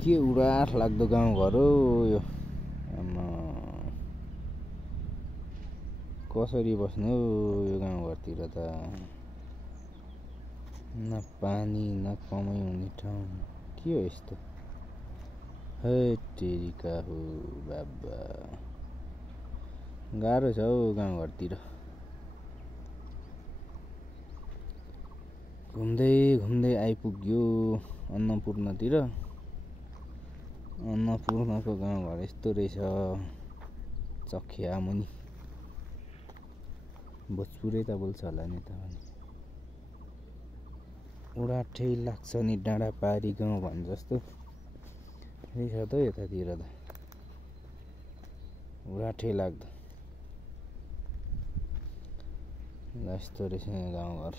के उडास लाग्दो गाउँघर हो यो। कसरी बस्ने हो यो गाउँघरतिर त? न पानी न कमाइ हुने ठाउँ, के हो यस्तो? हे टेरिका हो बाबा, गाह्रो छ हौ गाउँघरतिर। घुम्दै घुम्दै आइपुग्यो अन्नपूर्णतिर। अन्नपूर्णको गाउँघर यस्तो रहेछ, चखिया मुनि। भोजपुरै त बोल्छ होला नि त। उडाठै लाग्छ नि डाँडा पारी गाउँ भन् जस्तो रहेछ त यतातिर त। उडाठै लाग्दो यस्तो रहेछ गाउँघर।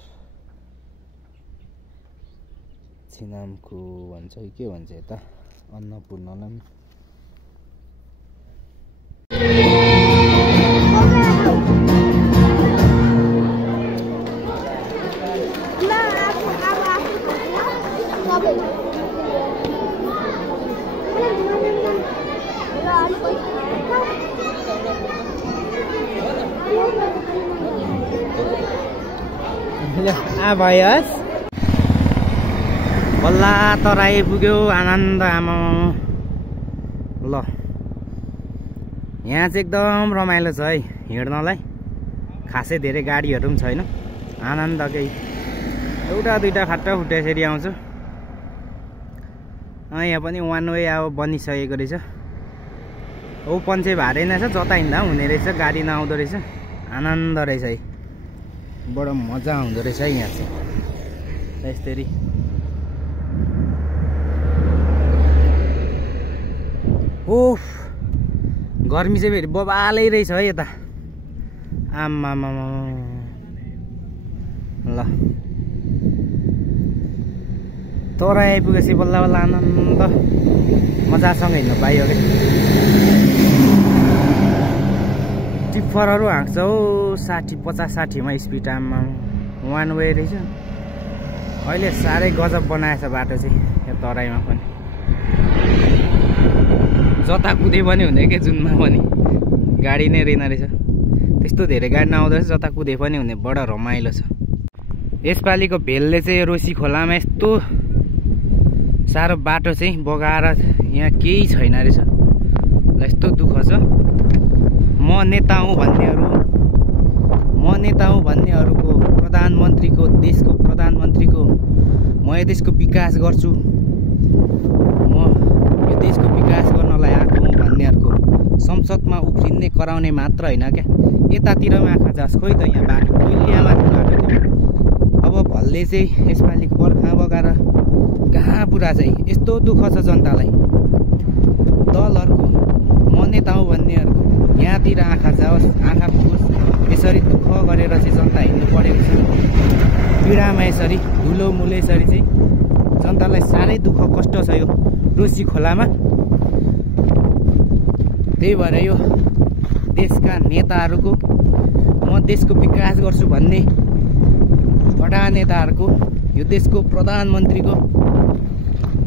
छिनामको भन्छ कि के भन्छ यता अन्नपूर्णलाई। भइस बल्ला तर आइपुग्यो आनन्द। आमा ल यहाँ चाहिँ एकदम रमाइलो छ है हिँड्नलाई। खासै धेरै गाडीहरू पनि छैन, आनन्दकै एउटा दुईटा फाटा फुटा यसरी आउँछ। यहाँ पनि वान वे अब बनिसकेको रहेछ। ओपन चाहिँ भारै नै छ, जता हिँड्दा हुने रहेछ, गाडी नआउँदो रहेछ। आनन्द रहेछ है, बडो मजा आउँदो रहेछ है यहाँ चाहिँ यसरी। ओफ गर्मी चाहिँ फेरि बबालै रहेछ है यता। आम्मामा ल तर आइपुगेपछि बल्ल बल्ल आनन्द मजासँग हिँड्नु पाइयो कि। टिप्परहरू हाँक्छ हौ 50-60मा स्पिड। आमा वान वे रहेछ। अहिले साह्रै गजब बनाएछ बाटो चाहिँ यो तराईमा पनि। जता कुदे पनि हुने के, जुनमा पनि गाडी नै रहेन रहेछ। त्यस्तो धेरै गाडी नआउँदो रहेछ, जता कुदे पनि हुने। बडो रमाइलो छ। यसपालिको भेलले चाहिँ रोसी खोलामा यस्तो साह्रो बाटो चाहिँ बगाएर यहाँ केही छैन रहेछ। यस्तो दुःख छ। म नेता हुँ भन्नेहरूको प्रधानमन्त्रीको, देशको प्रधानमन्त्रीको म यो देशको विकास गर्छु, म यो देशको विकास गर्नलाई आएको हुँ भन्नेहरूको संसदमा उफ्रिने कराउने मात्र होइन क्या। यतातिर पनि आँखा जाओस्। खोइ त यहाँ बाटो पहिलियामा बाटो अब भल्ले चाहिँ यसपालि पर्खा बगाएर कहाँ पुरा चाहिँ। यस्तो दुःख छ जनतालाई। दलहरूको म नेता हुँ भन्नेहरूको यहाँतिर आँखा जाओस्, आँखा पुगोस्। यसरी दुःख गरेर चाहिँ जनता हिँड्नु परेको छ पीडामा। यसरी धुलो मुलो यसरी चाहिँ जनतालाई साह्रै दुःख कष्ट छ यो रोसी खोलामा। त्यही भएर यो देशका नेताहरूको, म देशको विकास गर्छु भन्ने बडा नेताहरूको, यो देशको प्रधानमन्त्रीको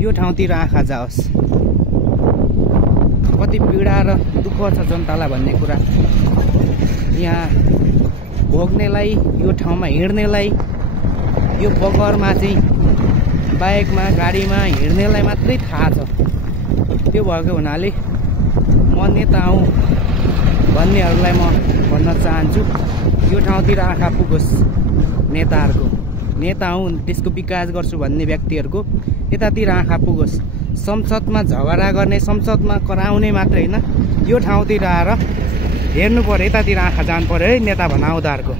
यो ठाउँतिर आँखा जाओस्। कति पीडा र दुःख छ जनतालाई भन्ने कुरा यहाँ भोग्नेलाई, यो ठाउँमा हिँड्नेलाई, यो बगरमा चाहिँ बाइकमा गाडीमा हिँड्नेलाई मात्रै थाहा छ। त्यो भएको हुनाले म नेता हुँ भन्नेहरूलाई म भन्न चाहन्छु, यो ठाउँतिर आँखा पुगोस् नेताहरूको। नेता हुँ, देशको विकास गर्छु भन्ने व्यक्तिहरूको यतातिर आँखा पुगोस्। संसदमा झगडा गर्ने, संसदमा कराउने मात्रै होइन, यो ठाउँतिर आएर हेर्नु पर्यो, यतातिर आँखा जानु पर्यो है नेता भनाउँदाहरूको।